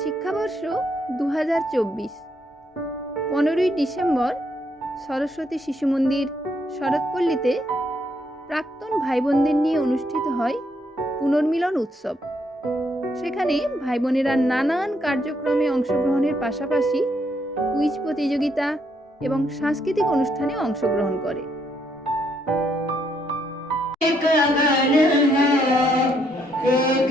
শিক্ষাবর্ষ দু হাজার চব্বিশ পনেরোই ডিসেম্বর সরস্বতী শিশু মন্দির শরৎপল্লীতে প্রাক্তন ভাই বোনদের নিয়ে অনুষ্ঠিত হয় পুনর্মিলন উৎসব সেখানে ভাই বোনেরা নানান কার্যক্রমে অংশগ্রহণের পাশাপাশি কুইজ প্রতিযোগিতা এবং সাংস্কৃতিক অনুষ্ঠানে অংশগ্রহণ করে एक अगन है एक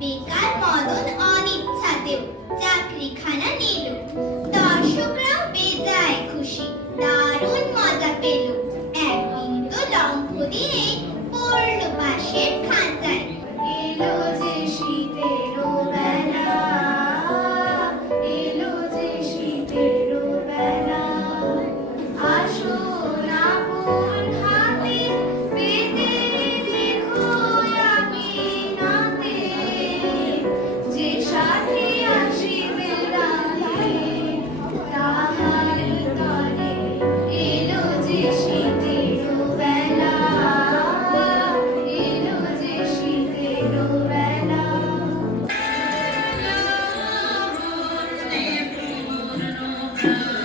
বেকার মদন অনিচ্ছাতেও চাকরিখানা নিল। দর্শকরাও Amen.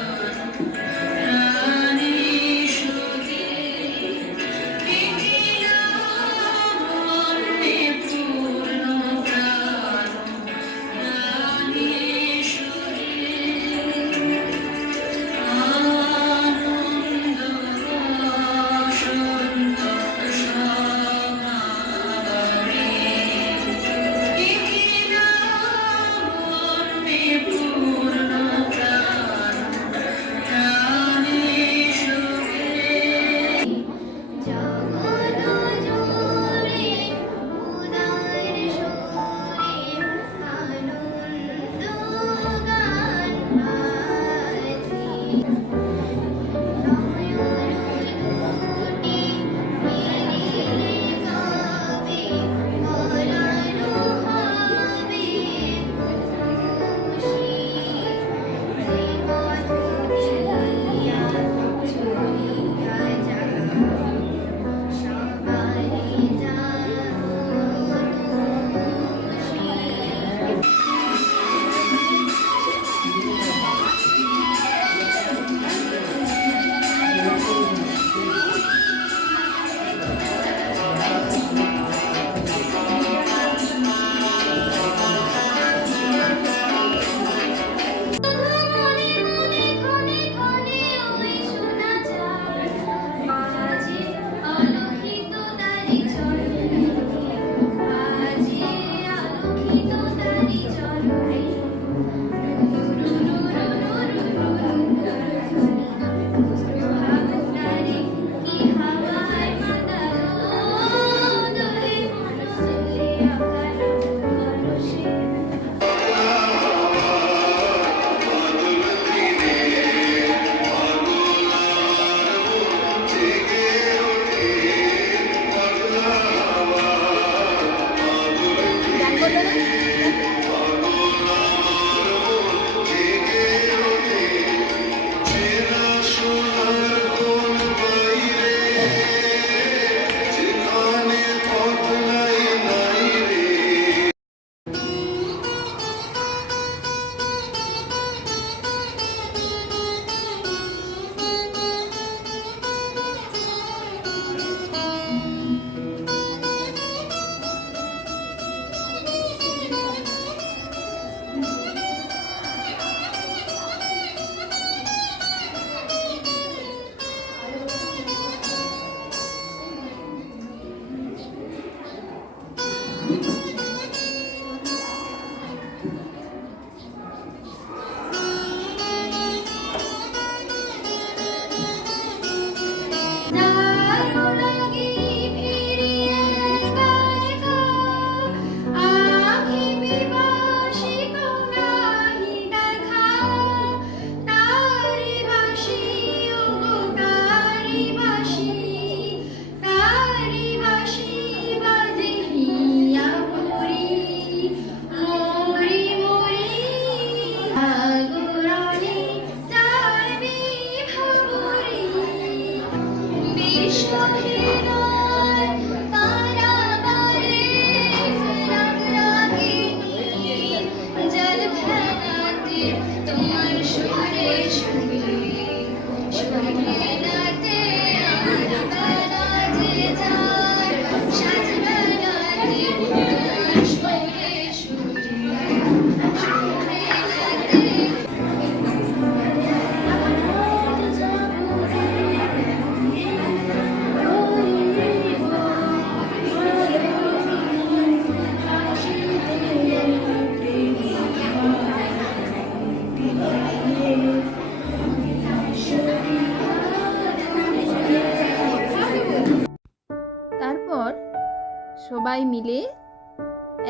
সবাই মিলে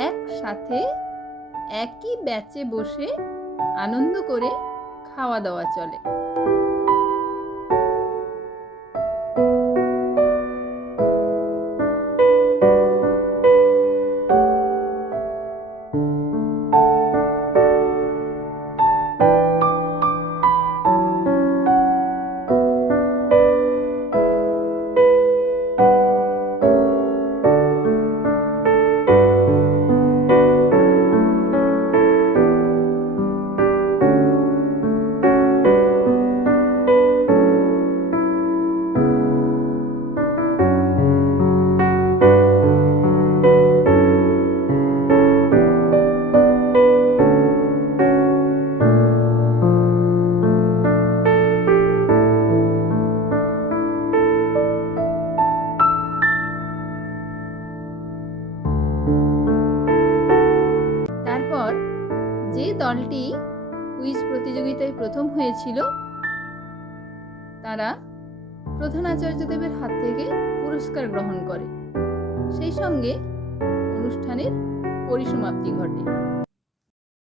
একসাথে একই ব্যাচে বসে আনন্দ করে খাওয়া দাওয়া চলে। যে দলটি কুইজ প্রতিযোগিতায় প্রথম হয়েছিল, তারা প্রধান আচার্য দেবের হাত থেকে পুরস্কার গ্রহণ করে। সেই সঙ্গে অনুষ্ঠানের পরিসমাপ্তি ঘটে।